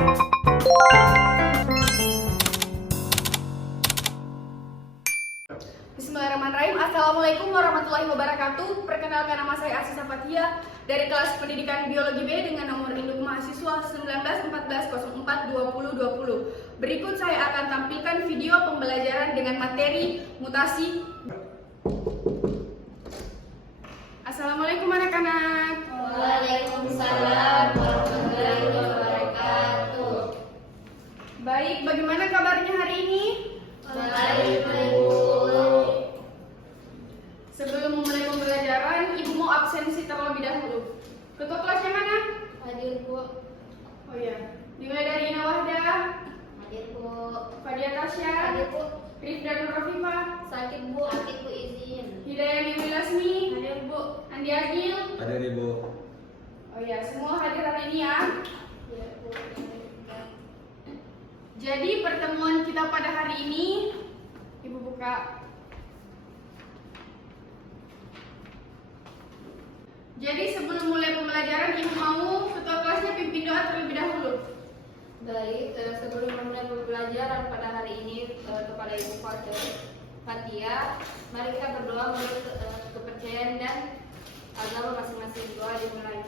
Bismillahirrahmanirrahim. Assalamualaikum warahmatullahi wabarakatuh. Perkenalkan, nama saya Asisa Fathia dari kelas pendidikan biologi B dengan nomor induk mahasiswa 1914042020. Berikut saya akan tampilkan video pembelajaran dengan materi mutasi. Assalamualaikum anak-anak. Waalaikumsalam warahmatullahi wabarakatuh. Baik, bagaimana kabarnya hari ini? Baik, Ibu. Sebelum memulai pembelajaran, Ibu mau absensi terlebih dahulu. Ketua kelasnya mana? Hadir, Bu. Oh iya, dimulai dari Ina Wahda, Hadir, Bu. Fadia Tasya, Hadir, Bu. Rifda Nur Rafifa, Sakit, Bu. Sakit, Bu, izin. Hidayah Dewi Lasmi, hadir Bu. Andi Agil, Hadir Ibu. oh iya, semua hadir hari ini ya. Ya, Bu. Jadi pertemuan kita pada hari ini, Ibu buka. Jadi sebelum mulai pembelajaran, Ibu mau ketua kelasnya pimpin doa terlebih dahulu. Baik, sebelum memulai pembelajaran pada hari ini kepada Ibu Fathia, mari kita berdoa menurut kepercayaan dan agama masing-masing. Doa dimulai.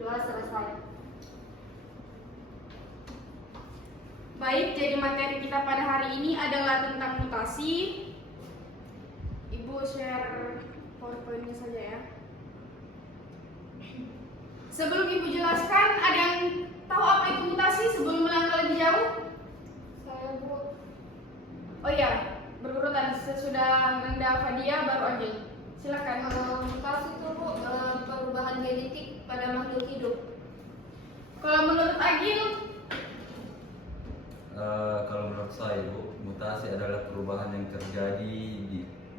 Doa selesai. Baik, jadi materi kita pada hari ini adalah tentang mutasi. Ibu share PowerPoint-nya saja ya. Sebelum Ibu jelaskan, ada yang tahu apa itu mutasi sebelum melangkah lebih jauh? Saya, Bu. Oh iya, berurutan sesudah rendah Fadia baru Agil. Silakan. Mutasi itu, Bu, perubahan genetik pada makhluk hidup. Kalau menurut Agil, Kalau menurut saya Bu, mutasi adalah perubahan yang terjadi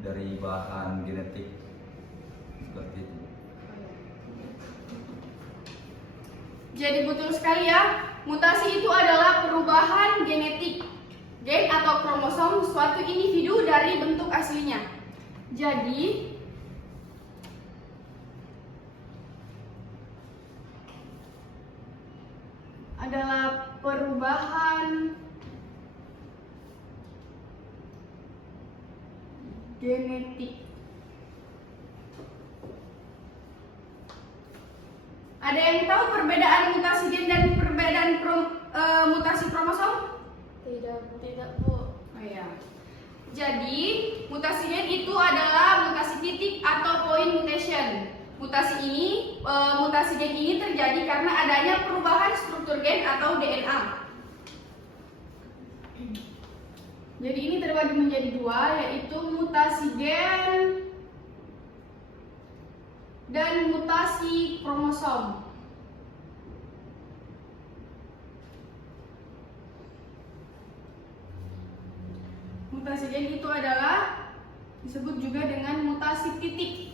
dari bahan genetik seperti itu. jadi betul sekali ya, mutasi itu adalah perubahan genetik, gen atau kromosom suatu individu dari bentuk aslinya. Jadi adalah perubahan genetik. Ada yang tahu perbedaan mutasi gen dan perbedaan mutasi kromosom? Tidak, Bu. Oh iya. Jadi, mutasi gen itu adalah mutasi titik atau point mutation. Mutasi gen ini terjadi karena adanya perubahan struktur gen atau DNA. Jadi ini terbagi menjadi dua, yaitu mutasi gen dan mutasi kromosom. Mutasi gen itu adalah disebut juga dengan mutasi titik.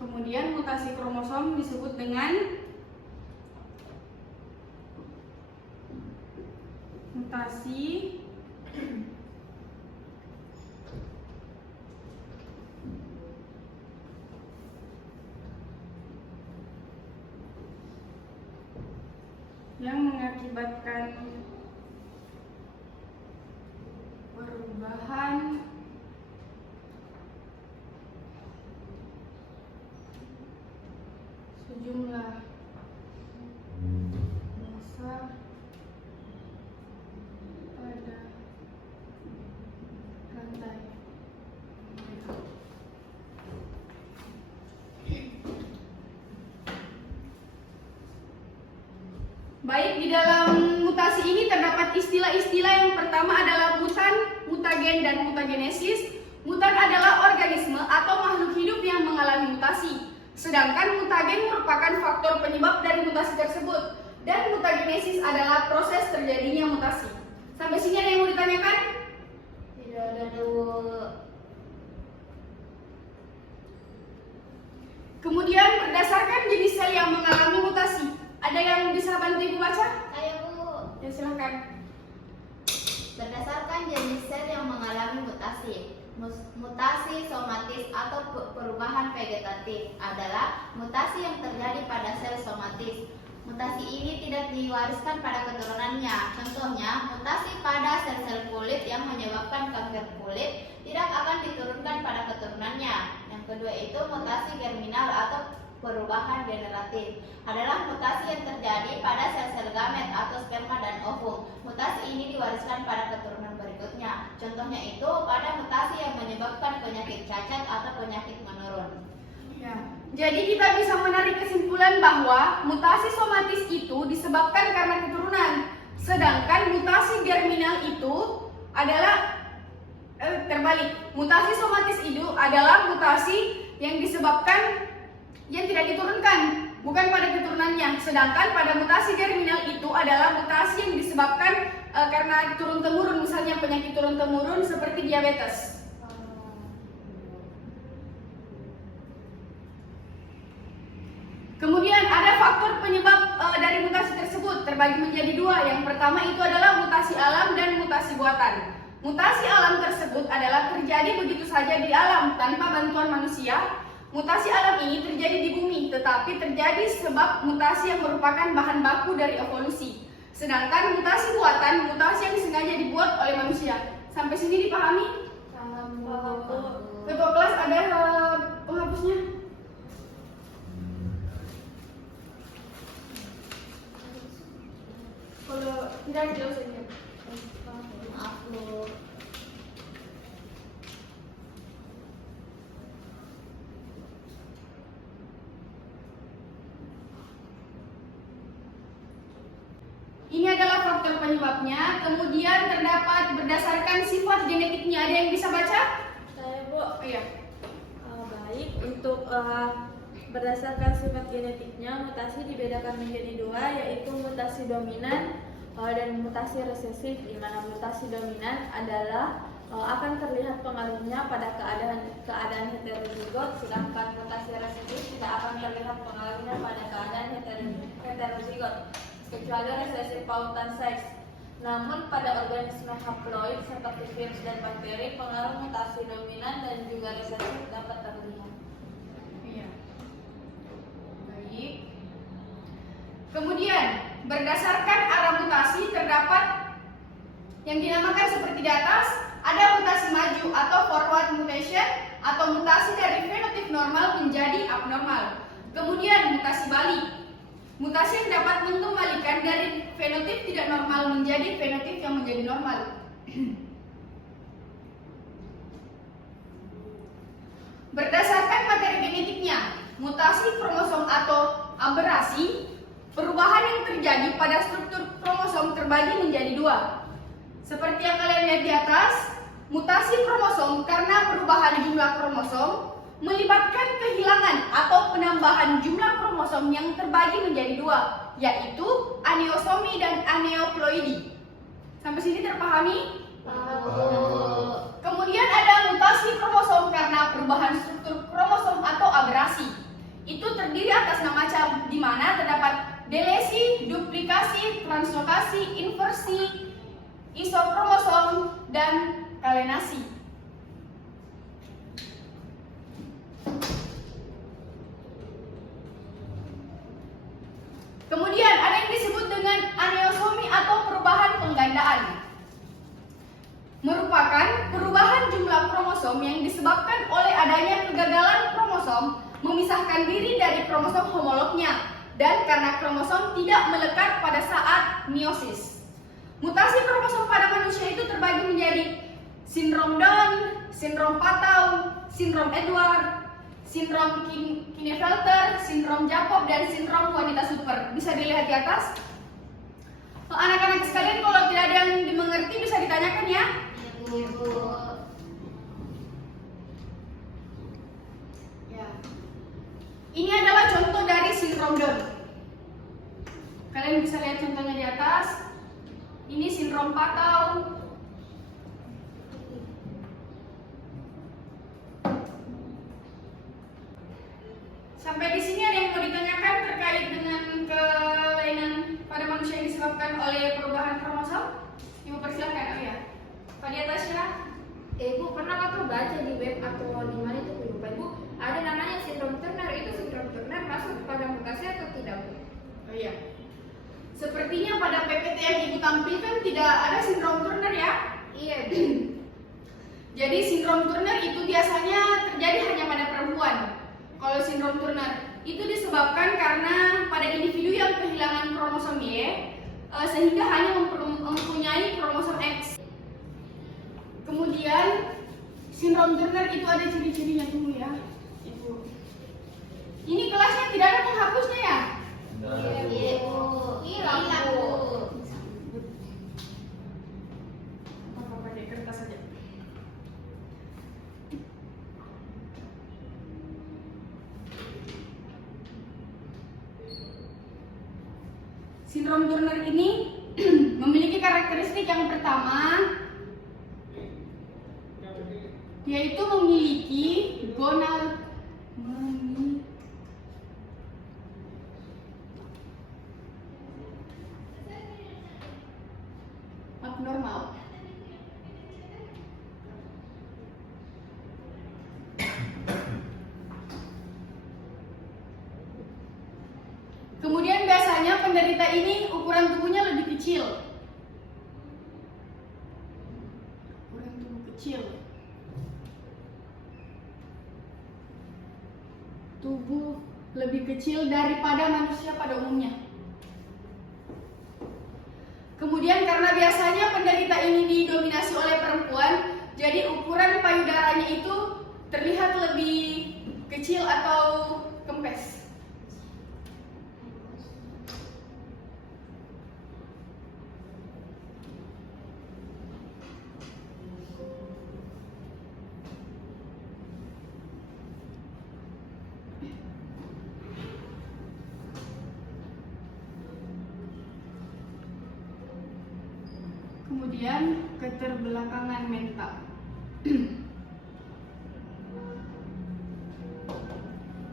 Kemudian mutasi kromosom disebut dengan mutasi yang mengakibatkan perubahan sejumlah massa pada rantai. Baik, di dalam mutasi ini terdapat istilah-istilah. Yang pertama adalah mutan, mutagen, dan mutagenesis. Mutan adalah organisme atau makhluk hidup yang mengalami mutasi. Sedangkan mutagen merupakan faktor penyebab dari mutasi tersebut. Dan mutagenesis adalah proses terjadinya mutasi. Sampai sini ada yang mau ditanyakan? Tidak ada, Bu. Kemudian berdasarkan jenis sel yang mengalami mutasi, ada yang bisa bantu Ibu baca? Saya, Bu. Ya silahkan. Berdasarkan jenis sel yang mengalami mutasi, mutasi somatis somatis atau perubahan vegetatif adalah mutasi yang terjadi pada sel somatis. Mutasi ini tidak diwariskan pada keturunannya. Contohnya, mutasi pada sel-sel kulit yang menyebabkan kanker kulit tidak akan diturunkan pada keturunannya. Yang kedua itu mutasi germinal atau perubahan generatif adalah mutasi yang terjadi pada sel-sel gamet atau sperma dan ovum. Mutasi ini diwariskan pada keturunan berikutnya. Contohnya itu pada mutasi yang menyebabkan penyakit cacat atau penyakit menurun. Ya. Jadi kita bisa menarik kesimpulan bahwa mutasi somatis itu disebabkan karena keturunan, sedangkan mutasi germinal itu adalah terbalik. Mutasi somatis itu adalah mutasi yang disebabkan yang tidak diturunkan, bukan pada keturunannya. Sedangkan pada mutasi germinal itu adalah mutasi yang disebabkan karena turun-temurun, misalnya penyakit turun-temurun seperti diabetes. Kemudian ada faktor penyebab dari mutasi tersebut terbagi menjadi dua. Yang pertama itu adalah mutasi alam dan mutasi buatan. Mutasi alam tersebut adalah terjadi begitu saja di alam tanpa bantuan manusia. Mutasi alam ini terjadi di bumi, tetapi terjadi sebab mutasi yang merupakan bahan baku dari evolusi. Sedangkan mutasi buatan, mutasi yang sengaja dibuat oleh manusia. Sampai sini dipahami? Ketua kelas ada penghapusnya? Kalau tidak jauh saja. Maaf lu. Ini adalah faktor penyebabnya. Kemudian terdapat berdasarkan sifat genetiknya. Ada yang bisa baca? Saya, Bu. Oh, iya. Baik, untuk berdasarkan sifat genetiknya, mutasi dibedakan menjadi dua, yaitu mutasi dominan dan mutasi resesif, di mana mutasi dominan adalah akan terlihat pengaruhnya pada keadaan heterozigot, sedangkan mutasi resesif tidak akan terlihat pengaruhnya pada keadaan heterozigot, kecuali resesif pautan seks. Namun pada organisme haploid seperti virus dan bakteri, pengaruh mutasi dominan dan juga resesif dapat terlihat. Iya. Baik. Kemudian berdasarkan arah mutasi terdapat yang dinamakan seperti di atas. Ada mutasi maju atau forward mutation atau mutasi dari fenotip normal menjadi abnormal. Kemudian mutasi balik. Mutasi yang dapat mengembalikan dari fenotip tidak normal menjadi fenotip yang menjadi normal. Berdasarkan materi genetiknya, mutasi kromosom atau aberasi, perubahan yang terjadi pada struktur kromosom terbagi menjadi dua. Seperti yang kalian lihat di atas, mutasi kromosom karena perubahan jumlah kromosom melibatkan kehilangan atau penambahan jumlah kromosom yang terbagi menjadi dua, yaitu aneosomi dan aneuploidi. Sampai sini terpahami? Kemudian ada mutasi kromosom karena perubahan struktur kromosom atau aberasi. Itu terdiri atas 6 macam, di mana terdapat delesi, duplikasi, translokasi, inversi, isokromosom, dan kalenasi. Kemudian ada yang disebut dengan aneosomi atau perubahan penggandaan. Merupakan perubahan jumlah kromosom yang disebabkan oleh adanya kegagalan kromosom memisahkan diri dari kromosom homolognya dan karena kromosom tidak melekat pada saat meiosis. Mutasi kromosom pada manusia itu terbagi menjadi sindrom Down, sindrom Patau, sindrom Edward, sindrom Klinefelter, sindrom Jakob, dan sindrom wanita super. Bisa dilihat di atas. Anak-anak sekalian, kalau tidak ada yang dimengerti bisa ditanyakan ya. Ya. Ini adalah contoh dari sindrom Down. Kalian bisa lihat contohnya di atas. Ini sindrom Patau. Sampai di sini ada yang mau ditanyakan terkait dengan kelainan pada manusia yang disebabkan oleh perubahan kromosom? Ibu persilahkan. Oh ya, Pak di atas ya. Bu, pernah kakak baca di web atau di mana itu? tidak ada sindrom Turner ya. Iya. Jadi sindrom Turner itu biasanya terjadi hanya pada perempuan. Kalau sindrom Turner itu disebabkan karena pada individu yang kehilangan kromosom Y sehingga hanya mempunyai kromosom X. Kemudian sindrom Turner itu ada ciri-cirinya, tunggu ya, Ibu. Ini kelasnya tidak ada penghapusnya ya? Tidak ada, Bu. Iya, Bu. Hilang, Bu. Apa pakai kertas saja. Sindrom Turner ini memiliki karakteristik yang pertama, yaitu memiliki gonal abnormal. Kemudian biasanya penderita ini ukuran tubuhnya lebih kecil. Ukuran tubuh kecil. Tubuh lebih kecil daripada manusia pada umumnya. Kemudian karena biasanya penderita ini didominasi oleh perempuan, jadi ukuran payudaranya itu terlihat lebih kecil atau kempes. Kemudian keterbelakangan mental.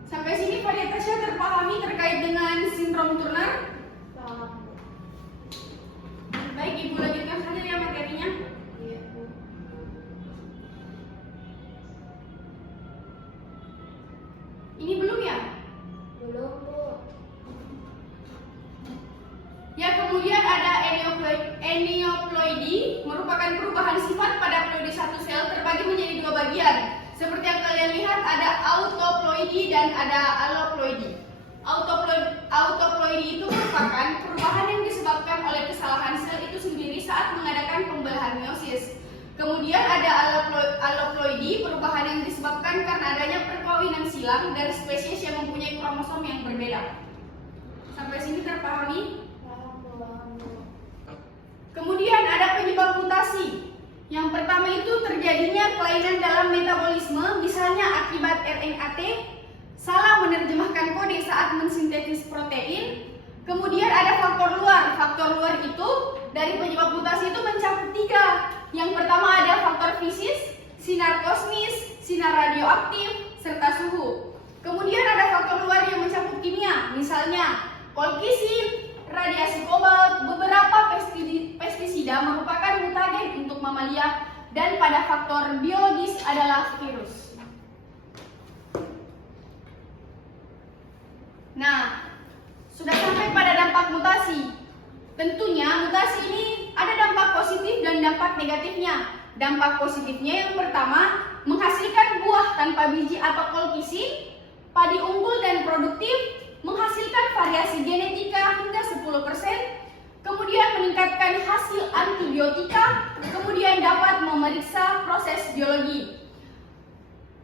Sampai sini Tasya terpahami terkait dengan sindrom Turner? Baik, Ibu lanjutkan saja ya materinya. Iya, Bu. Ini belum ya? Belum, Bu. Ya, kemudian ada aneuploidy, merupakan perubahan sifat pada ploide satu sel terbagi menjadi dua bagian. Seperti yang kalian lihat, ada autoploidy dan ada aloploidy. Autoploidy itu merupakan perubahan yang disebabkan oleh kesalahan sel itu sendiri saat mengadakan pembelahan meiosis. Kemudian ada aloploidy, perubahan yang disebabkan karena adanya perkawinan silang dari spesies yang mempunyai kromosom yang berbeda. Sampai sini terpahami? Kemudian ada penyebab mutasi. Yang pertama itu terjadinya kelainan dalam metabolisme, misalnya akibat RNA-T salah menerjemahkan kode saat mensintetis protein. Kemudian ada faktor luar. Faktor luar itu dari penyebab mutasi itu mencakup 3. Yang pertama ada faktor fisis, sinar kosmis, sinar radioaktif, serta suhu. Kemudian ada faktor luar yang mencakup kimia, misalnya kolkisin, radiasi kobalt, beberapa pestisida merupakan mutagen untuk mamalia, dan pada faktor biologis adalah virus. Nah, sudah sampai pada dampak mutasi. Tentunya mutasi ini ada dampak positif dan dampak negatifnya. Dampak positifnya yang pertama, menghasilkan buah tanpa biji atau kolkisin, padi unggul dan produktif, menghasilkan variasi genetika hingga 10%, kemudian meningkatkan hasil antibiotika, kemudian dapat memeriksa proses biologi.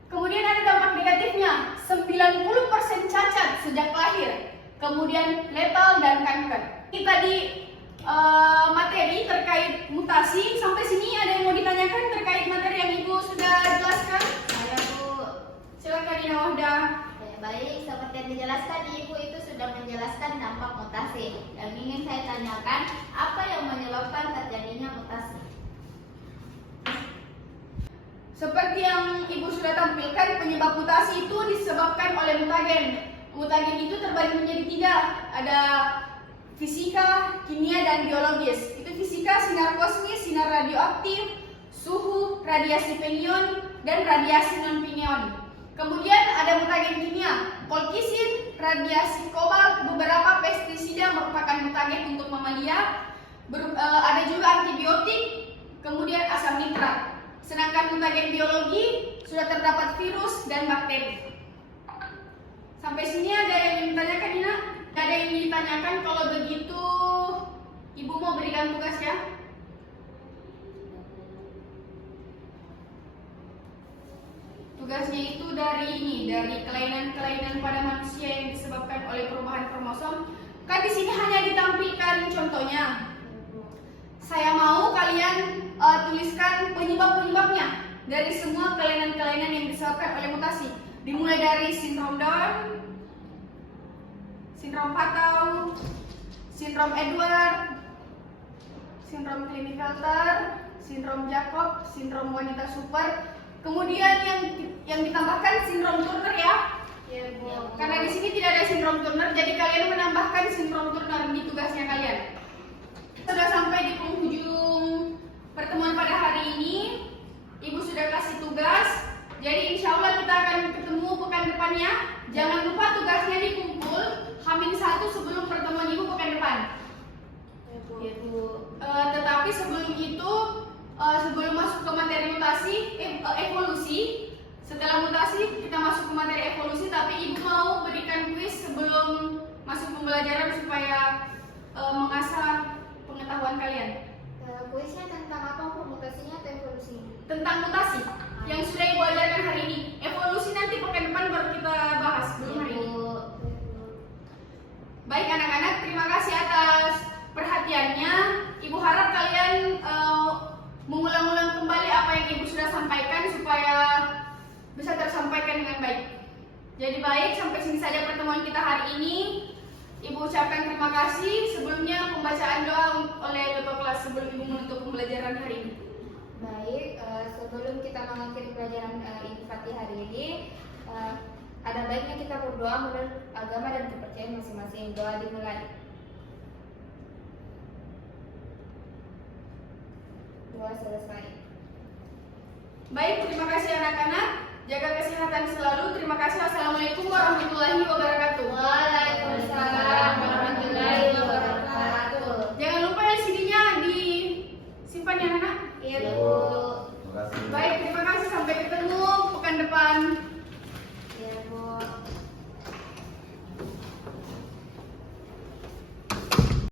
Kemudian ada dampak negatifnya, 90% cacat sejak lahir, kemudian letal dan kanker. Ini tadi materi terkait mutasi. Sampai sini ada yang mau ditanyakan terkait materi yang Ibu sudah jelaskan? Ada, Bu. Silakan Ina Wahda. Baik, seperti yang dijelaskan Ibu itu sudah menjelaskan dampak mutasi. Yang ingin saya tanyakan, apa yang menyebabkan terjadinya mutasi? Seperti yang Ibu sudah tampilkan, penyebab mutasi itu disebabkan oleh mutagen. Mutagen itu terbagi menjadi 3. Ada fisika, kimia, dan biologis. Itu fisika, sinar kosmis, sinar radioaktif, suhu, radiasi pineon, dan radiasi non-pineon. Kemudian ada mutagen kimia, kolkisin, radiasi kobalt, beberapa pestisida merupakan mutagen untuk mamalia. Ada juga antibiotik, kemudian asam nitrat. Sedangkan mutagen biologi sudah terdapat virus dan bakteri. Sampai sini ada yang ditanyakan, Ina? Ada yang ditanyakan? Kalau begitu, Ibu mau berikan tugas ya. Tugasnya itu dari kelainan-kelainan pada manusia yang disebabkan oleh perubahan kromosom. Kan di sini hanya ditampilkan contohnya. Saya mau kalian tuliskan penyebab-penyebabnya dari semua kelainan-kelainan yang disebabkan oleh mutasi. Dimulai dari sindrom Down, sindrom Patau, sindrom Edward, sindrom Klinefelter, sindrom Jacob, sindrom wanita super. Kemudian yang ditambahkan sindrom Turner ya. Ya, Bu. Karena di sini tidak ada sindrom Turner, jadi kalian menambahkan sindrom Turner di tugasnya kalian. Sudah sampai di penghujung pertemuan pada hari ini. Ibu sudah kasih tugas. Jadi insya Allah kita akan ketemu pekan depannya. Jangan lupa tugasnya dikumpul H-1 sebelum pertemuan Ibu pekan depan. Ya, Bu. Tetapi sebelum itu, sebelum masuk ke materi mutasi, evolusi. Setelah mutasi kita masuk ke materi evolusi, tapi Ibu mau berikan kuis sebelum masuk pembelajaran supaya mengasah pengetahuan kalian. Kuisnya tentang apa, Bu? Mutasinya atau evolusinya? Tentang mutasi yang sudah Ibu ajarkan hari ini. Evolusi nanti pekan depan baru kita bahas, belum hari ini. Baik anak-anak, terima kasih atas perhatiannya. Ibu harap kalian mengulang-ulang kembali apa yang Ibu sudah sampaikan supaya bisa tersampaikan dengan baik. Jadi baik, sampai sini saja pertemuan kita hari ini. Ibu ucapkan terima kasih. Sebelumnya pembacaan doa oleh ketua kelas sebelum Ibu menutup pembelajaran hari ini. Baik, sebelum kita mengakhiri pelajaran Intifati hari ini, ada baiknya kita berdoa menurut agama dan kepercayaan masing-masing. Doa dimulai. Doa selesai. Baik, terima kasih anak-anak. Jaga kesehatan selalu. Terima kasih. Wassalamualaikum warahmatullahi wabarakatuh. Waalaikumsalam.